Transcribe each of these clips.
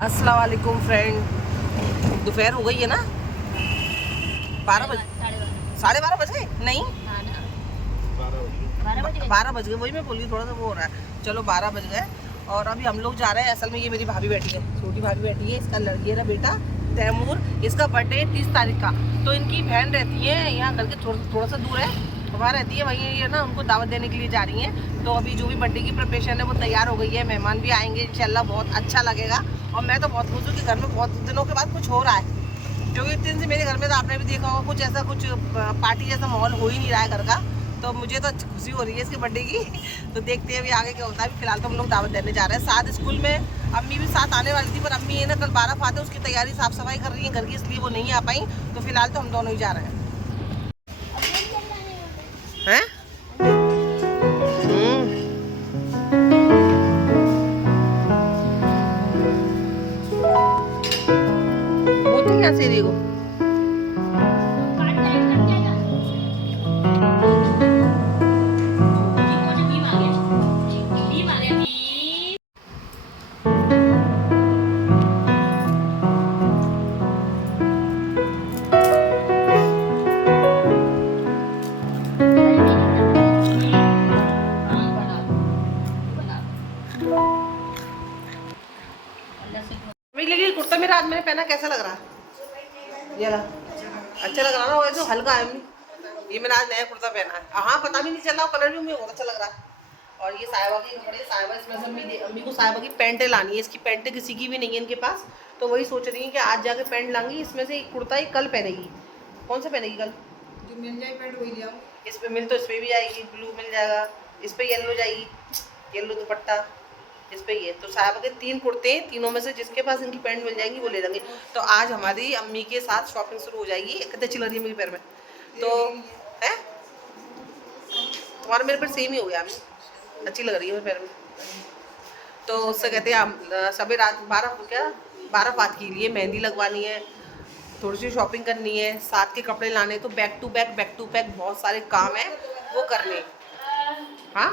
अस्सलाम वालेकुम फ्रेंड। दोपहर हो गई है ना, 12 बज 12:30 बज गए नहीं, 12 बज गए। वही मैं बोल रही हूँ, थोड़ा सा वो हो रहा है। चलो 12 बज गए और अभी हम लोग जा रहे हैं। असल में ये मेरी भाभी बैठी है, छोटी भाभी बैठी है, इसका लड़की है ना बेटा तैमूर। इसका बर्थडे 30 तारीख का। तो इनकी बहन रहती है यहाँ घर के थोड़ा सा दूर है, वहाँ रहती है, वहीं ये ना उनको दावत देने के लिए जा रही हैं। तो अभी जो भी बर्थडे की प्रिपरेशन है वो तैयार हो गई है। मेहमान भी आएंगे इंशाल्लाह, बहुत अच्छा लगेगा। और मैं तो बहुत खुश हूँ कि घर में बहुत दिनों के बाद कुछ हो रहा है, क्योंकि इतने दिन से मेरे घर में तो आपने भी देखा होगा कुछ ऐसा कुछ पार्टी जैसा माहौल हो ही नहीं रहा है घर का। तो मुझे तो खुशी हो रही है इसके बर्थडे की। तो देखते हैं अभी आगे क्या होता है। फिलहाल तो हम लोग दावत देने जा रहे हैं। साथ स्कूल में अम्मी भी साथ आने वाली थी, पर अम्मी है ना कल 12 फाते उसकी तैयारी साफ सफाई कर रही है घर की, इसलिए वो नहीं आ पाई। तो फिलहाल तो हम दोनों ही जा रहे हैं। हैं? बोलते यहाँ से देखो। लेकिन कुर्ता मेरा आज मैंने पहना कैसा लग रहा है? ये ला अच्छा लग रहा ना, वो जो हल्का है। ये मैंने आज नया कुर्ता पहना है। हाँ, पता भी नहीं चल रहा, कलर भी मुझे बहुत अच्छा लग रहा है। और ये साहिबा के कपड़े, साहिबा इसमें से अम्मी को साहिबा की पैंटें लानी है। इसकी पैंटें किसी की भी नहीं है इनके पास, तो वही सोच रही है कि आज जाके पैंट लाऊंगी। इसमें से एक कुर्ता ही कल पहनेगी। कौन सा पहनेगी कल? जो मिल जाए पैंट वही ले आओ। इस पे मिल तो इस पर भी जाएगी, ब्लू मिल जाएगा, इस पर येलो जाएगी, येलो दुपट्टा इस पे। ये तो साहिबा के 3 कुर्ते हैं, तीनों में से जिसके पास इनकी पैंट मिल जाएगी वो ले लेंगे। तो आज हमारी अम्मी के साथ शॉपिंग शुरू हो जाएगी। कितने अच्छी लग रही है मेरे पैर में तो है। तुम्हारा मेरे पैर सेम ही हो गया, अम्मी अच्छी लग रही है मेरे पैर में। तो उससे कहते हैं सभी रात 12 फात के लिए मेहंदी लगवानी है, थोड़ी सी शॉपिंग करनी है, साथ के कपड़े लाने। तो बैक टू बैक बहुत सारे काम है वो करने। हाँ,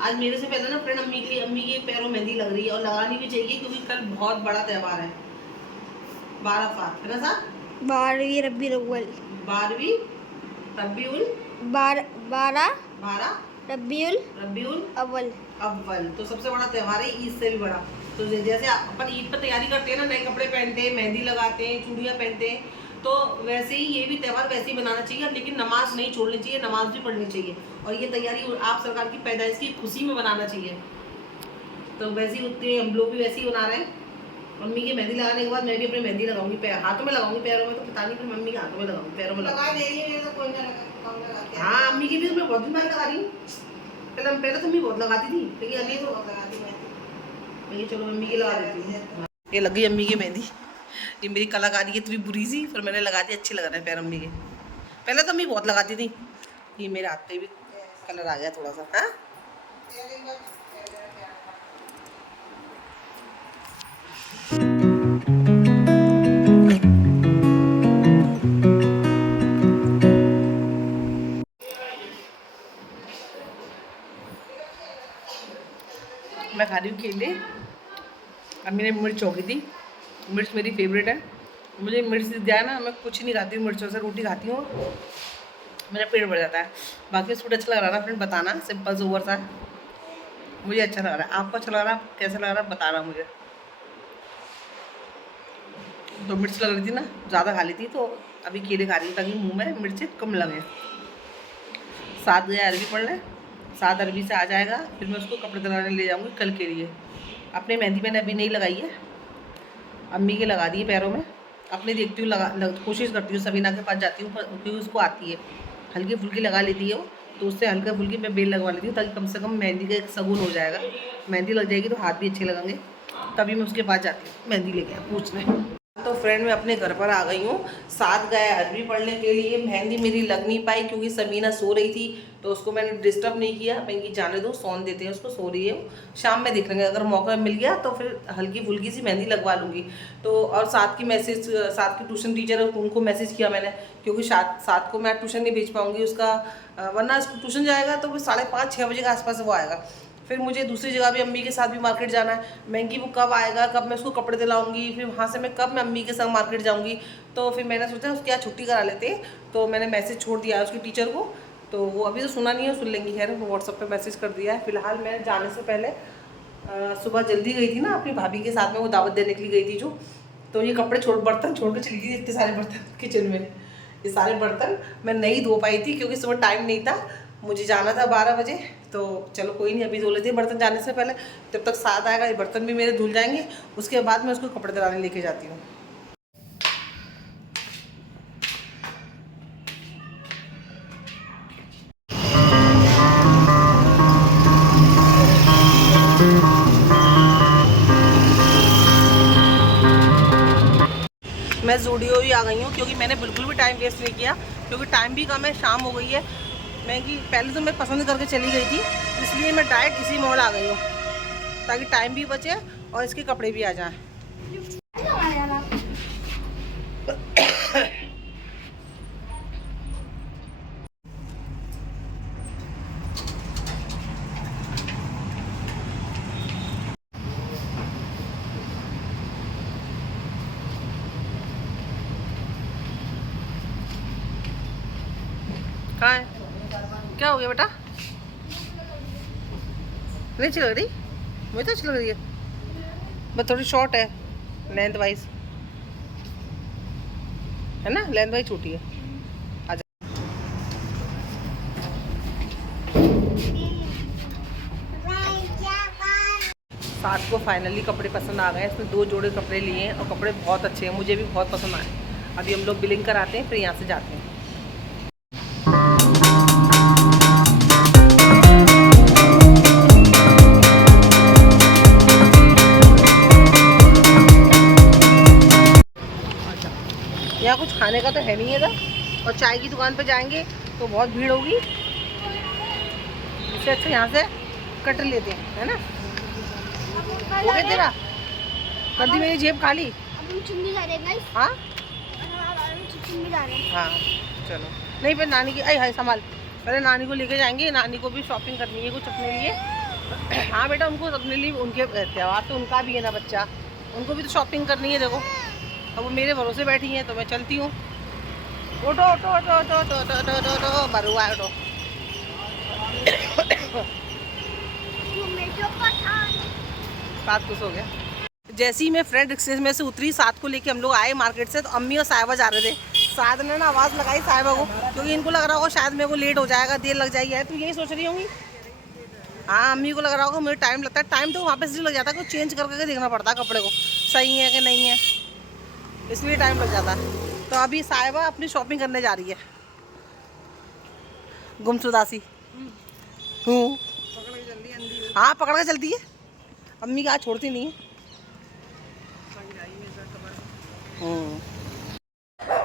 आज मेरे से पहले ना फ्रेंड अम्मी के पैरों मेहंदी लग रही है, और लगानी भी चाहिए क्योंकि कल बहुत बड़ा त्यौहार है। 12 फात है ना सर? 12वीं रबीउल अव्वल। 12वीं रबीउल 12 रबीउल रबीउल अव्वल। अव्वल तो सबसे बड़ा त्यौहार है, ईद से भी बड़ा। तो जैसे अपन ईद पर तैयारी करते हैं ना, नए कपड़े पहनते हैं, मेहंदी लगाते हैं, चूड़ियाँ पहनते हैं, तो वैसे ही ये भी त्यौहार वैसे ही बनाना चाहिए। लेकिन नमाज नहीं छोड़नी चाहिए, नमाज भी पढ़नी चाहिए। और ये तैयारी आप सरकार की पैदाइश की खुशी में बनाना चाहिए। तो वैसे ही उतने हम लोग भी वैसे ही बना रहे हैं। मम्मी की मेहंदी लगाने के बाद मैं भी अपनी मेहंदी लगाऊंगी, हाथों में लगाऊंगी, पैरों में तो पता नहीं, पर मम्मी के हाथों में लगाऊंगी, पैरों में लगाऊंगी। हाँ, अम्मी की भी मैं बहुत दिन बाद लगा रही हूँ। पहले तुम भी बहुत लगाती थी, लेकिन अभी तो मैं चलो मम्मी की लगा देती हूँ। ये लग गई अम्मी की मेहंदी। ये मेरी कलाकारी है इतनी बुरी सी, फिर मैंने लगा दी, अच्छे लग रहे हैं पैर अम्मी के। पहले तो अम्मी बहुत लगाती थी। ये मेरे हाथ पे भी कलर आ गया थोड़ा सा। हाँ, मैं खा रही हूँ केले। अम्मी ने मिर्च होगी थी, मिर्च मेरी फेवरेट है। मुझे मिर्च दिख जाए ना, मैं कुछ नहीं खाती हूँ, मिर्चों से रोटी खाती हूँ, मेरा पेट भर जाता है। बाकी सूट अच्छा लग रहा है ना फ्रेंड, बताना। सिंपल सोवर सा मुझे अच्छा लग रहा है। आपको अच्छा लग रहा है? कैसा लग रहा है बताना मुझे। तो मिर्च लग रही थी ना, ज़्यादा खा ली थी, तो अभी केले खा रही हूँ ताकि मुँह में मिर्च कम लगे। 7 गया अरबी पढ़ने, 7 अरबी से आ जाएगा, फिर मैं उसको कपड़े दिलाने ले जाऊँगी कल के लिए। अपनी मेहंदी मैंने अभी नहीं लगाई है, अम्मी के लगा दी है पैरों में। अपने देखती हूँ कोशिश करती हूँ, सबीना के पास जाती हूँ क्योंकि उसको आती है, हल्की फुल्की लगा लेती है वो, तो उससे हल्का फुल्की मैं बेल लगवा लेती हूँ ताकि कम से कम मेहंदी का एक शगुन हो जाएगा। मेहंदी लग जाएगी तो हाथ भी अच्छे लगेंगे, तभी मैं उसके पास जाती हूँ मेहंदी लेके पूछने। तो फ्रेंड मैं अपने घर पर आ गई हूँ। 7 गया अरबी पढ़ने के लिए। मेहंदी मेरी लग नहीं पाई क्योंकि समीना सो रही थी, तो उसको मैंने डिस्टर्ब नहीं किया। मैं जाने दो, सौन देते हैं उसको, सो रही है। शाम में देख लेंगे, अगर मौका मिल गया तो फिर हल्की फुल्की सी मेहंदी लगवा लूँगी। तो और साथ की ट्यूशन टीचर है, उनको मैसेज किया मैंने, क्योंकि साथ को मैं ट्यूशन नहीं भेज पाऊँगी उसका, वरना ट्यूशन जाएगा तो फिर 5:30-6 बजे के आसपास वो आएगा। फिर मुझे दूसरी जगह भी अम्मी के साथ भी मार्केट जाना है। मैंगी वो कब आएगा, कब मैं उसको कपड़े दिलाऊंगी, फिर वहाँ से मैं कब मैं अम्मी के संग मार्केट जाऊँगी। तो फिर मैंने सोचा उसके यहाँ छुट्टी करा लेते हैं। तो मैंने मैसेज छोड़ दिया है उसकी टीचर को, तो वो अभी तो सुना नहीं है, सुन लेंगी। खैर व्हाट्सअप पे मैसेज कर दिया है। फिलहाल मैं जाने से पहले सुबह जल्दी गई थी ना अपनी भाभी के साथ में, वो दावत देने के लिए गई थी जो। तो ये कपड़े बर्तन छोड़ के चली गई, इतने सारे बर्तन किचन में। ये सारे बर्तन मैं नहीं धो पाई थी क्योंकि सुबह टाइम नहीं था, मुझे जाना था 12 बजे। तो चलो कोई नहीं, अभी धो लेते हैं बर्तन जाने से पहले। जब तक साथ आएगा ये बर्तन भी मेरे धुल जाएंगे, उसके बाद मैं उसको कपड़े दिलाने लेके जाती हूँ। मैं ज़ूडियो ही आ गई हूँ क्योंकि मैंने बिल्कुल भी टाइम वेस्ट नहीं किया, क्योंकि टाइम भी कम है, शाम हो गई है। मैंगी पहले तो मैं पसंद करके चली गई थी, इसलिए मैं डायरेक्ट इसी मॉल आ गई हूँ ताकि टाइम भी बचे और इसके कपड़े भी आ जाएं। कहाँ है? क्या हो गया बेटा? नहीं अच्छी लग रही? मुझे तो अच्छी लग रही है, बस थोड़ी शॉर्ट है लेंथ वाइज, है ना, लेंथ वाइज छोटी है। आजा। साथ को फाइनली कपड़े पसंद आ गए। इसमें 2 जोड़े कपड़े लिए हैं और कपड़े बहुत अच्छे हैं, मुझे भी बहुत पसंद आए। अभी हम लोग बिलिंग कराते हैं, फिर यहाँ से जाते हैं। यहाँ कुछ खाने का तो है नहीं है था, और चाय की दुकान पे जाएंगे तो बहुत भीड़ होगी, इससे अच्छा यहाँ से कट लेते हैं, है ना। हो गया तेरा? कर दी मेरी जेब खाली। हाँ हाँ चलो। नहीं फिर नानी की, आई हाय संभाल, पहले नानी को लेके जाएंगे, नानी को भी शॉपिंग करनी है कुछ अपने लिए। हाँ बेटा, उनको अपने लिए, उनके त्यौहार तो उनका भी है ना बच्चा, उनको भी तो शॉपिंग करनी है। देखो अब वो मेरे भरोसे बैठी हैं तो मैं चलती हूँ। Auto auto auto auto auto auto auto auto auto Barua auto. साथ कुछ हो गया। जैसे ही मैं फ्रेंड रिक्शे में से उतरी, साथ को लेके हम लोग आए मार्केट से, तो अम्मी और साहिबा जा रहे थे। साथ ने ना आवाज़ लगाई साहिबा को, क्योंकि इनको लग रहा होगा शायद मेरे को लेट हो जाएगा, देर लग जाएगी। है तो यही सोच रही होंगी। हाँ अम्मी को लग रहा होगा मुझे टाइम लगता है। टाइम तो वहाँ पे इसलिए लग जाता है कि चेंज करके देखना पड़ता है कपड़े को सही है कि नहीं है, इसलिए टाइम लग जाता है। तो अभी साहिबा अपनी शॉपिंग करने जा रही है, गुमशुदासी। हाँ पकड़ के चलती है, अम्मी का छोड़ती नहीं है।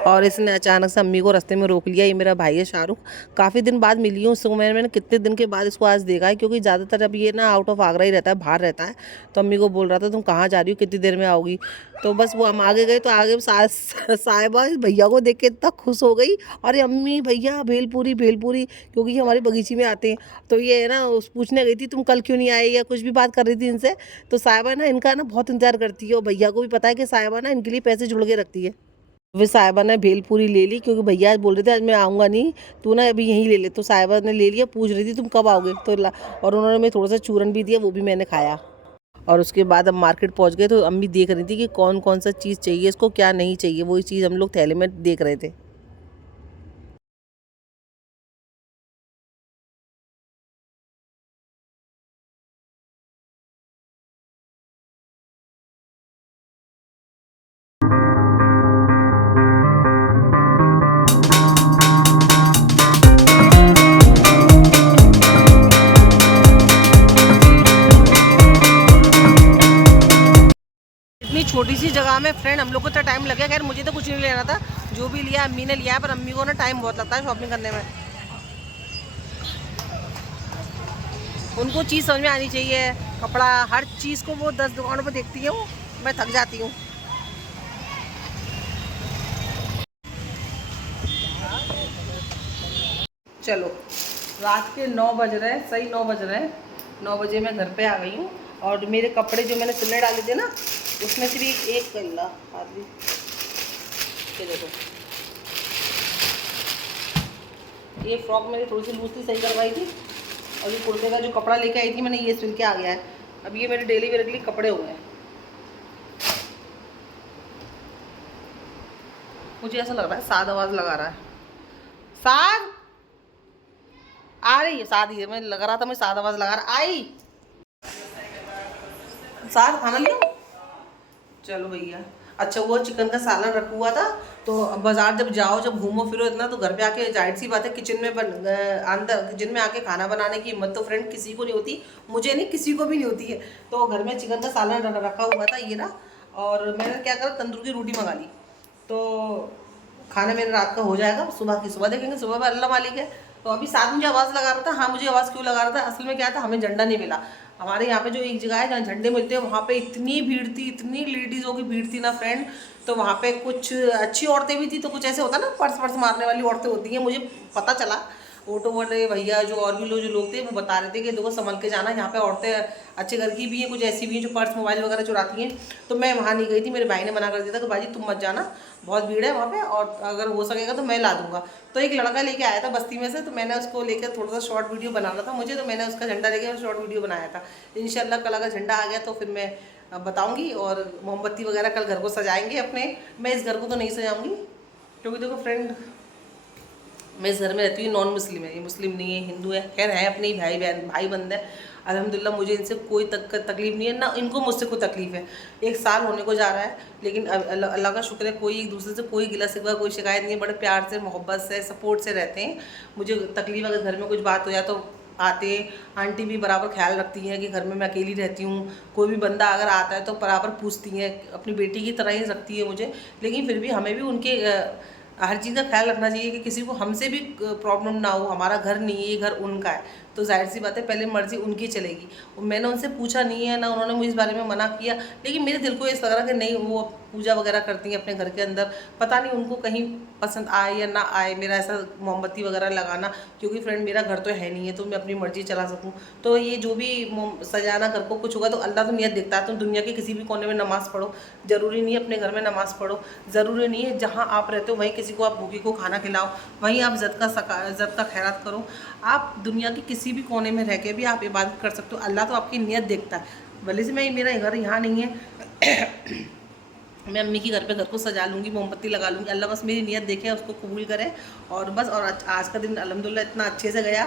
और इसने अचानक से अम्मी को रास्ते में रोक लिया। ये मेरा भाई है शाहरुख, काफ़ी दिन बाद मिली हूँ उसको। मैंने कितने दिन के बाद इसको आज देखा है, क्योंकि ज़्यादातर अब ये ना आउट ऑफ आगरा ही रहता है, बाहर रहता है। तो अम्मी को बोल रहा था तुम कहाँ जा रही हो, कितनी देर में आओगी। तो बस वो हम आगे गए तो आगे साहिबा भैया को देख के इतना खुश हो गई, अरे अम्मी भैया भेलपूरी भेलपूरी, क्योंकि ये हमारी बगीची में आते हैं। तो ये ना पूछने गई थी तुम कल क्यों नहीं आए, या कुछ भी बात कर रही थी इनसे। तो साहिबा ना इनका ना बहुत इंतजार करती है, और भैया को भी पता है कि साहिबा ना इनके लिए पैसे जुड़ के रखती है। फिर साहिबा ने भेलपूरी ले ली, क्योंकि भैया बोल रहे थे आज मैं आऊँगा नहीं, तू ना अभी यहीं ले ले। तो साहिबा ने ले लिया, पूछ रही थी तुम कब आओगे, तो और उन्होंने मैं थोड़ा सा चूरन भी दिया, वो भी मैंने खाया। और उसके बाद हम मार्केट पहुंच गए, तो अम्मी देख रही थी कि कौन कौन सा चीज़ चाहिए इसको, क्या नहीं चाहिए, वही चीज़ हम लोग थैले में देख रहे थे। छोटी सी जगह में फ्रेंड हम लोग को तो टाइम लगे। खैर मुझे तो कुछ नहीं लेना था, जो भी लिया अम्मी ने लिया, पर अम्मी को ना टाइम बहुत लगता है शॉपिंग करने में। उनको चीज़ समझ में आनी चाहिए, कपड़ा हर चीज़ को वो 10 दुकानों पर देखती है, वो मैं थक जाती हूँ। चलो रात के 9 बज रहे हैं, सही 9 बज रहे हैं, 9 बजे मैं घर पे आ गई हूँ और मेरे कपड़े जो मैंने सिलने डाले थे ना उसमें से भी एक कल्ला आदमी, ये देखो ये फ्रॉक मेरी थोड़ी सी लूज थी, सही करवाई थी, और ये कुर्ते का जो कपड़ा लेके आई थी मैंने ये सिल के आ गया है। अब ये मेरे डेली वेयर के लिए कपड़े हो गए हैं। मुझे ऐसा लग रहा है साद आवाज़ लगा रहा है। साद आ रही है, साद ही है, मैं लग रहा था मैं साद आवाज़ लगा रहा। आई साद, खाना लियो। चलो भैया। अच्छा वो चिकन का सालन रखा हुआ था, तो बाजार जब जाओ, जब घूमो फिरो इतना, तो घर पे आके जाहिर सी बात है किचन में अंदर किचन में आके खाना बनाने की हिम्मत तो फ्रेंड किसी को नहीं होती, मुझे नहीं किसी को भी नहीं होती है। तो घर में चिकन का सालन रखा हुआ था ये ना, और मैंने क्या करा तंदूर की रोटी मंगा ली। तो खाना मेरे रात का हो जाएगा, सुबह की सुबह देखेंगे, सुबह में अल्लाह मालिक है। तो अभी साथ मुझे आवाज़ लगा रहा था। हाँ मुझे आवाज़ क्यों लगा रहा था, असल में क्या था, हमें झंडा नहीं मिला। हमारे यहाँ पे जो एक जगह है जहाँ झंडे मिलते हैं वहाँ पे इतनी भीड़ थी, इतनी लेडीज़ों की भीड़ थी ना फ्रेंड। तो वहाँ पे कुछ अच्छी औरतें भी थी, तो कुछ ऐसे होता ना पर्स मारने वाली औरतें होती हैं, मुझे पता चला। ऑटो वाले भैया जो और भी लोग जो लोग थे वो बता रहे थे कि देखो संभल के जाना, यहाँ पे औरतें अच्छे घर की भी हैं, कुछ ऐसी भी हैं जो पर्स मोबाइल वगैरह चुराती हैं। तो मैं वहाँ नहीं गई थी, मेरे भाई ने मना कर दिया था कि भाई तुम मत जाना, बहुत भीड़ है वहाँ पे, और अगर हो सकेगा तो मैं ला दूंगा। तो एक लड़का लेके आया था बस्ती में से, तो मैंने उसको लेकर थोड़ा सा शॉर्ट वीडियो बनाना था मुझे, तो मैंने उसका झंडा लेके शॉर्ट वीडियो बनाया था। इंशाल्लाह कल अगर झंडा आ गया तो फिर मैं बताऊँगी, और मोमबत्ती वगैरह कल घर को सजाएंगे अपने। मैं इस घर को तो नहीं सजाऊँगी क्योंकि देखो फ्रेंड मैं इस घर में रहती हूँ, नॉन मुस्लिम है, ये मुस्लिम नहीं है, हिंदू है, खैर है अपने भाई बहन भाई बंद है। अल्हम्दुलिल्लाह मुझे इनसे कोई तकलीफ़ नहीं है, ना इनको मुझसे कोई तकलीफ़ है। 1 साल होने को जा रहा है, लेकिन अल्लाह का शुक्र है कोई एक दूसरे से कोई गिला शिकवा कोई शिकायत नहीं है, बड़े प्यार से मोहब्बत से सपोर्ट से रहते हैं। मुझे तकलीफ़ अगर घर में कुछ बात हो जाए तो आते हैं। आंटी भी बराबर ख्याल रखती हैं कि घर में मैं अकेली रहती हूँ, कोई भी बंदा अगर आता है तो बराबर पूछती हैं, अपनी बेटी की तरह ही रखती है मुझे। लेकिन फिर भी हमें भी उनके हर चीज़ का ख्याल रखना चाहिए कि किसी को हमसे भी प्रॉब्लम ना हो। हमारा घर नहीं है, ये घर उनका है, तो जाहिर सी बात है पहले मर्जी उनकी चलेगी। और मैंने उनसे पूछा नहीं है, ना उन्होंने मुझे इस बारे में मना किया, लेकिन मेरे दिल को ये लग रहा कि नहीं वो पूजा वगैरह करती हैं अपने घर के अंदर, पता नहीं उनको कहीं पसंद आए या ना आए मेरा ऐसा मोमबत्ती वगैरह लगाना। क्योंकि फ्रेंड मेरा घर तो है नहीं है, तो मैं अपनी मर्जी चला सकूँ। तो ये जो भी सजाना घर को कुछ होगा तो अल्लाह तो नियत देखता है। तुम दुनिया के किसी भी कोने में नमाज़ पढ़ो, ज़रूरी नहीं है अपने घर में नमाज़ पढ़ो, ज़रूरी नहीं है जहाँ आप रहते हो वहीं किसी को आप भूखी को खाना खिलाओ, वहीं आप ज़त का खैरात करो। आप दुनिया के किसी भी कोने में रह के भी आप इबादत कर सकते हो, अल्लाह तो आपकी नियत देखता है। भले से मैं मेरा घर यहाँ नहीं है मैं अम्मी की घर को सजा लूँगी, मोमबत्ती लगा लूँगी, अल्लाह बस मेरी नियत देखे, उसको कबूल करे। और बस, और आज का दिन अल्हम्दुलिल्लाह इतना अच्छे से गया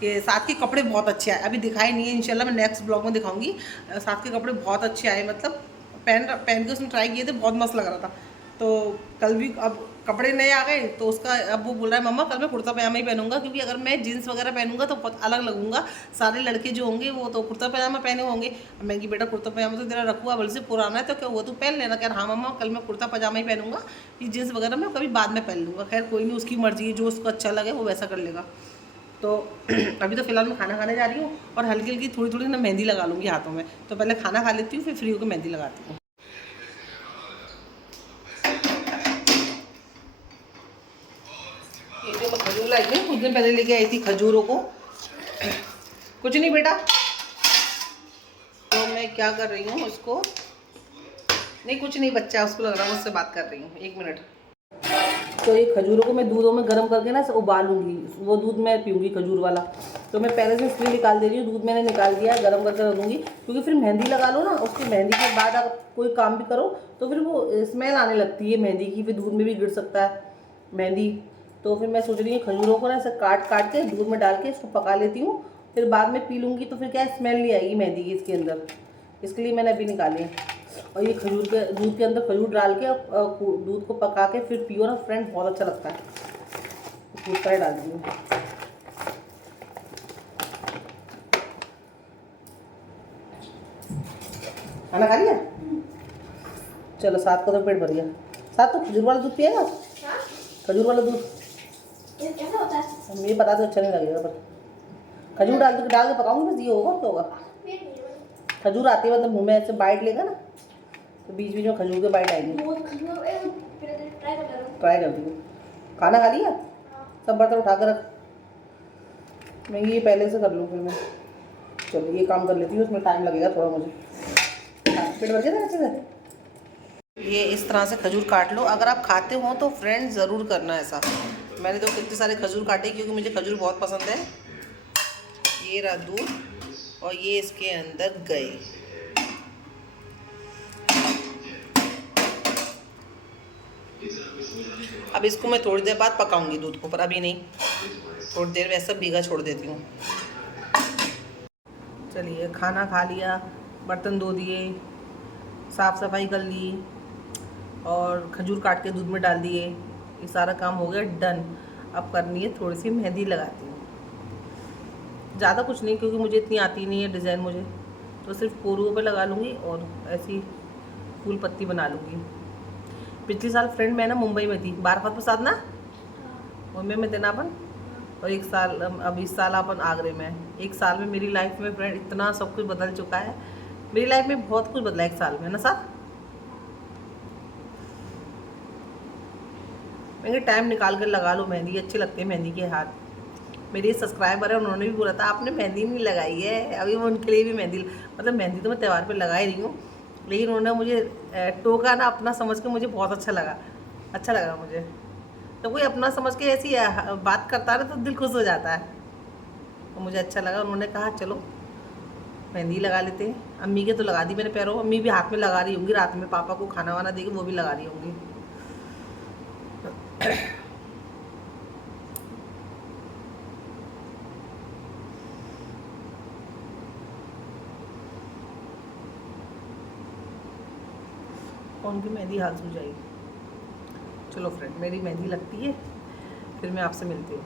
कि साथ के कपड़े बहुत अच्छे आए, अभी दिखाए नहीं है, इंशाल्लाह मैं नेक्स्ट ब्लॉग में दिखाऊंगी। साथ के कपड़े बहुत अच्छे आए, मतलब पहन के उसने ट्राई किए थे, बहुत मस्त लग रहा था। तो कल भी अब कपड़े नए आ गए, तो उसका अब वो बोल रहा है मम्मा कल मैं कुर्ता पजामा ही पहनूंगा, क्योंकि अगर मैं जीन्स वगैरह पहनूंगा तो बहुत अलग लगूंगा। सारे लड़के जो होंगे वो तो कुर्ता पजामा पहने होंगे। मैं कि बेटा कुर्ता पजामा तो तेरा रखूआ बल्कि पुराना है, तो क्या हुआ तू पहन लेना। कह हाँ मम्मा कल मैं कुर्ता पजामा ही पहनूंगा, ये जीन्स वगैरह मैं कभी बाद में पहन लूँगा। खैर कोई नहीं, उसकी मर्जी है, जो उसको अच्छा लगे वो वैसा कर लेगा। तो अभी तो फिलहाल मैं खाना खाने जा रही हूँ, और हल्की हल्की थोड़ी थोड़ी ना मेहंदी लगा लूँगी हाथों में। तो पहले खाना खा लेती हूँ, फिर फ्री होकर मेहंदी लगाती हूँ। ये जो मैं खजूर लाई थी कुछ दिन पहले लेके आई थी खजूरों को। कुछ नहीं बेटा, तो मैं क्या कर रही हूँ उसको, नहीं कुछ नहीं बच्चा उसको लग रहा है मुझसे बात कर रही हूँ, 1 मिनट। तो ये खजूरों को मैं दूधों में गर्म करके ना उबालूंगी, वो दूध मैं पीऊँगी खजूर वाला। तो मैं पहले से इसलिए निकाल दे रही हूँ, दूध मैंने निकाल दिया है, गर्म करके रख दूँगी। क्योंकि फिर मेहंदी लगा लो ना, उसकी मेहंदी के बाद आप कोई काम भी करो तो फिर वो स्मेल आने लगती है मेहंदी की, फिर दूध में भी गिर सकता है मेहंदी। तो फिर मैं सोच रही हूँ खजूरों को ना ऐसे काट के दूध में डाल के इसको पका लेती हूँ, फिर बाद में पी लूँगी, तो फिर क्या स्मेल नहीं आएगी मेहंदी की इसके अंदर। इसके लिए मैंने अभी निकाली है। और ये खजूर के दूध के अंदर खजूर डाल के दूध को पका के फिर पियो ना फ्रेंड, बहुत अच्छा लगता है। दूध का डाल दी हूँ। खाना खा लिया? चलो साथ का तो पेट भर गया। साथ तो खजूर वाला दूध पिएगा? खजूर वाला दूध कैसा होता है? मुझे पता तो अच्छा नहीं लगेगा, पर खजूर डाल के पकाऊंगी बस, ये होगा क्या होगा। खजूर आती है मतलब मुँह में ऐसे बाइट लेगा ना, तो बीच बीच में खजूर के बाइट आएंगे। ट्राई कर दी। खाना खा लिया? सब बर्तन उठा कर रख, मैं ये पहले से कर लूँ फिर मैं। चलो ये काम कर लेती हूँ, उसमें टाइम लगेगा थोड़ा मुझे। पेट भर गया ना अच्छे से। ये इस तरह से खजूर काट लो। अगर आप खाते हो तो फ्रेंड्स ज़रूर करना ऐसा। मैंने तो कितने सारे खजूर काटे क्योंकि मुझे खजूर बहुत पसंद है। ये रहा दूध और ये इसके अंदर गए। अब इसको मैं थोड़ी देर बाद पकाऊंगी दूध को, पर अभी नहीं, थोड़ी देर वैसा भीगा छोड़ देती हूँ। चलिए खाना खा लिया, बर्तन धो दिए, साफ़ सफाई कर ली और खजूर काट के दूध में डाल दिए। ये सारा काम हो गया डन। अब करनी है थोड़ी सी मेहंदी लगाती हूँ। ज़्यादा कुछ नहीं क्योंकि मुझे इतनी आती नहीं है डिज़ाइन मुझे, तो सिर्फ पोरुओं पे लगा लूँगी और ऐसी फूल पत्ती बना लूँगी। पिछले साल फ्रेंड मैं ना मुंबई में थी, बाराफत प्रसाद ना मुंबई में थे ना अपन, और एक साल अब इस साल अपन आगरे में। एक साल में मेरी लाइफ में फ्रेंड इतना सब कुछ बदल चुका है। मेरी लाइफ में बहुत कुछ बदला एक साल में ना साथ। मैं टाइम निकाल कर लगा लो मेहंदी, अच्छे लगते हैं मेहंदी के हाथ। मेरे सब्सक्राइबर है, उन्होंने भी बोला था आपने मेहंदी नहीं लगाई है। अभी मैं उनके लिए भी मेहंदी, मतलब मेहंदी तो मैं त्यौहार पे लगा ही रही हूँ, लेकिन उन्होंने मुझे टोका ना अपना समझ के, मुझे बहुत अच्छा लगा मुझे। तो कोई अपना समझ के ऐसी बात करता है ना तो दिल खुश हो जाता है, तो मुझे अच्छा लगा। उन्होंने कहा चलो मेहंदी लगा लेते हैं। अम्मी के तो लगा दी मैंने पैरों, अम्मी भी हाथ में लगा रही होंगी, रात में पापा को खाना वाना देके वो भी लगा रही होंगी। कौन की मेहंदी हाथ हो जाएगी। चलो फ्रेंड मेरी मेहंदी लगती है, फिर मैं आपसे मिलती हूँ।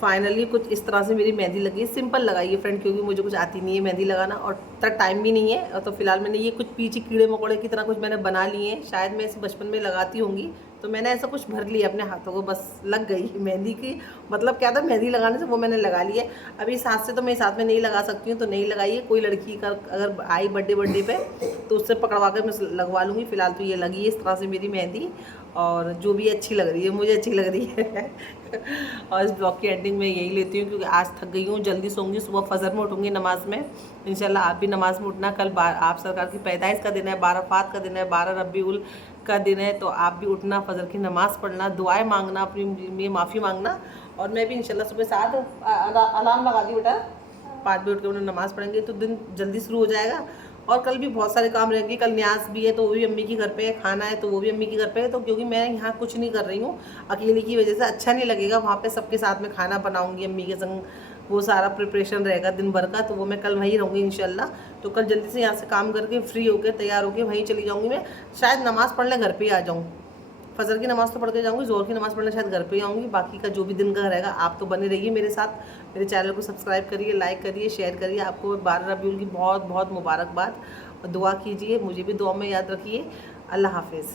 फाइनली कुछ इस तरह से मेरी मेहंदी लगी है। सिंपल लगाई है फ्रेंड, क्योंकि मुझे कुछ आती नहीं है मेहंदी लगाना और इतना टाइम भी नहीं है। और तो फिलहाल मैंने ये कुछ पीछे कीड़े मकोड़े की तरह कुछ मैंने बना लिए हैं। शायद मैं इसे बचपन में लगाती होंगी, तो मैंने ऐसा कुछ भर लिया अपने हाथों को, बस लग गई मेहंदी की। मतलब क्या था, मेहंदी लगाने से वो मैंने लगा ली है। अभी इस हाथ से तो मैं इस हाथ में नहीं लगा सकती हूँ, तो नहीं लगाई है। कोई लड़की का अगर आई बर्थडे पे तो उससे पकड़वा कर मैं लगवा लूँगी। फिलहाल तो ये लगी है इस तरह से मेरी मेहंदी, और जो भी अच्छी लग रही है, मुझे अच्छी लग रही है। और इस ब्लॉग की एंडिंग में यही लेती हूँ, क्योंकि आज थक गई हूँ। जल्दी सोऊंगी, सुबह फजर में उठूँगी नमाज में। इंशाल्लाह आप भी नमाज में उठना। कल आप सरकार की पैदाइश का दिन है, बाराफात का दिन है, 12 रबीउल का दिन है, तो आप भी उठना, फजर की नमाज़ पढ़ना, दुआएं मांगना, अपनी में माफ़ी मांगना। और मैं भी इंशाल्लाह सुबह 7 अलार्म लगा दी बेटा, 5 बजे उठ के उन्हें नमाज़ पढ़ेंगे तो दिन जल्दी शुरू हो जाएगा। और कल भी बहुत सारे काम रहेंगे। कल न्यास भी है तो वो भी अम्मी के घर पे है, खाना है तो वो भी अम्मी के घर पे है। तो क्योंकि मैं यहाँ कुछ नहीं कर रही हूँ अकेले की वजह से, अच्छा नहीं लगेगा। वहाँ पे सबके साथ में खाना बनाऊँगी अम्मी के संग, वो सारा प्रिपरेशन रहेगा दिन भर का, तो वो मैं कल वहीं रहूँगी इंशाल्लाह। तो कल जल्दी से यहाँ से काम करके फ्री होकर तैयार होकर वहीं चली जाऊँगी। मैं शायद नमाज़ पढ़ने घर पर ही आ जाऊँ। फजर की नमाज़ तो पढ़ के जाऊँगी, ज़ोर की नमाज़ पढ़ने शायद घर पे ही आऊँगी। बाकी का जो भी दिन का रहेगा, आप तो बने रहिए मेरे साथ। मेरे चैनल को सब्सक्राइब करिए, लाइक करिए, शेयर करिए। आपको 12 रबीउल की बहुत बहुत मुबारकबाद, और दुआ कीजिए, मुझे भी दुआ में याद रखिए। अल्लाह हाफिज़।